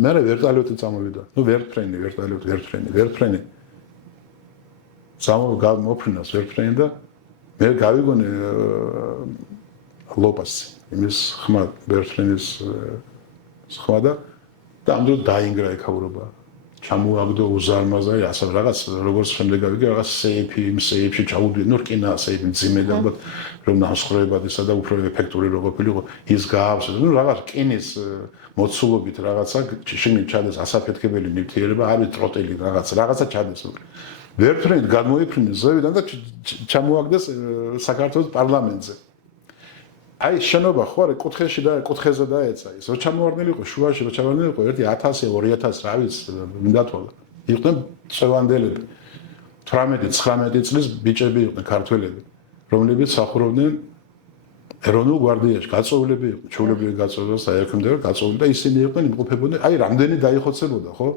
მე ვერტალიოტი წამოვიდა. ნუ ვერტფრენი, ვერტფრენი. მოფრინავს ვერტფრენი და მე გავიგონე ლოპასი. იმის ხმა ვერტფრენის ხმა და ამ დროს დაინგრა ეკავრობა. ჩამოაგდო უზარმაზარი ასე რაღაც როგორც შემდეგ გავიგე რაღაც სეიფში ჩაუდვი ნუ რკინა სეიფი ძიმე და ალბათ რომ ნასხვრევად ისა და უფრო ეფექტური რო ყოფილიყო ის გაავსეს ნუ რაღაც რკინის მოცულობით რაღაცა შიგნით ჩადეს ასაფეთქებელი ნივთიერება არის ტროტილი რაღაცა ჩადეს ვერტფრენი გამოიფრინეს ზევიდან და ჩამოაგდეს საქართველოს პარლამენტზე აი შენობა ხო არის კუთხეზე დაეცა ის რო ჩამოვარდნილიყო შუაში რო ჩამოვარდნილიყო 1000 2000 რა ვიცი მინდა თვალა იყვნენ წევანდელები 18-19 წლის ბიჭები იყვნენ ქართველები რომლებიც სახურავდნენ ეროვნულ გვარდიაში გაწოვლები იყვნენ ჩულებრივი გაწოვლება საერთოდ გაწოვლები და ისინი იყვნენ იმყოფებოდნენ აი რამდენი დაიხოცებოდა ხო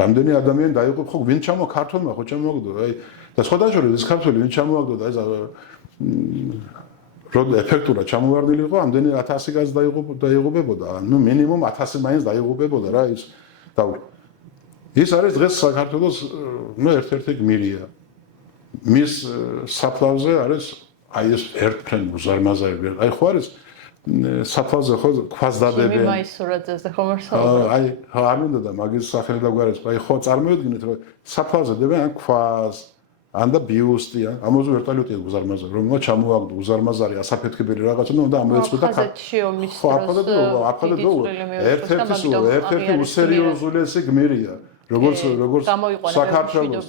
რამდენი ადამიანი დაიღუპ ხო ვინ ჩამო ქართველმა ხო ჩამოაგდო აი და სხვადასხვა ის ქართველი ვინ ჩამოაგდო და ეს რომ ეფექტურად ჩამოვარდნილი იყო, ამდენი 1000 კაცი დაიღუპებოდა, ნუ მინიმუმ 1000 მაინც დაიღუპებოდა რა ის და ის არის დღეს საქართველოს ნუ ერთ-ერთი გმირია. მის საფლავზე არის აი ეს ერთფრენი უზარმაზარი, აი ხო არის საფლავზე ხო ქვას დადებენ. მე მაის სურათზე ხომ არ საუბრობ. აი არ მინდა და მაგის სახელი და გვარებს, აი ხო წარმოედგინეთ რომ საფლავზე დებენ ან ქვას ან და ბიუსტია, ამაზე ვერტალიოტი უზარმაზარი, რომელმაც ჩამოაგდო უზარმაზარი ასაფეთქებელი რაღაცა და ამოეწყდა ერთ-ერთი უსერიოზულესი გმირია, როგორც საქართველოს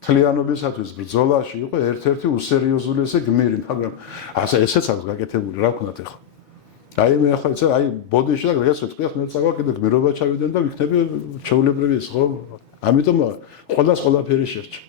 თლიანობისათვის ბრძოლაში იყო ერთ-ერთი უსერიოზულესი გმირი, მაგრამ ასე ესეც აქვს გაკეთებული, რა ვქნათ ახლა. აი მე ახლა იცი, აი ბოდიში და დღეს ვეთქვი, ახლა მე წავალ კიდე გმირობა ჩავიდნენ და ვიქნები ჩაულებრივი ის ხო? ამიტომ ყველაფერი შერჩა.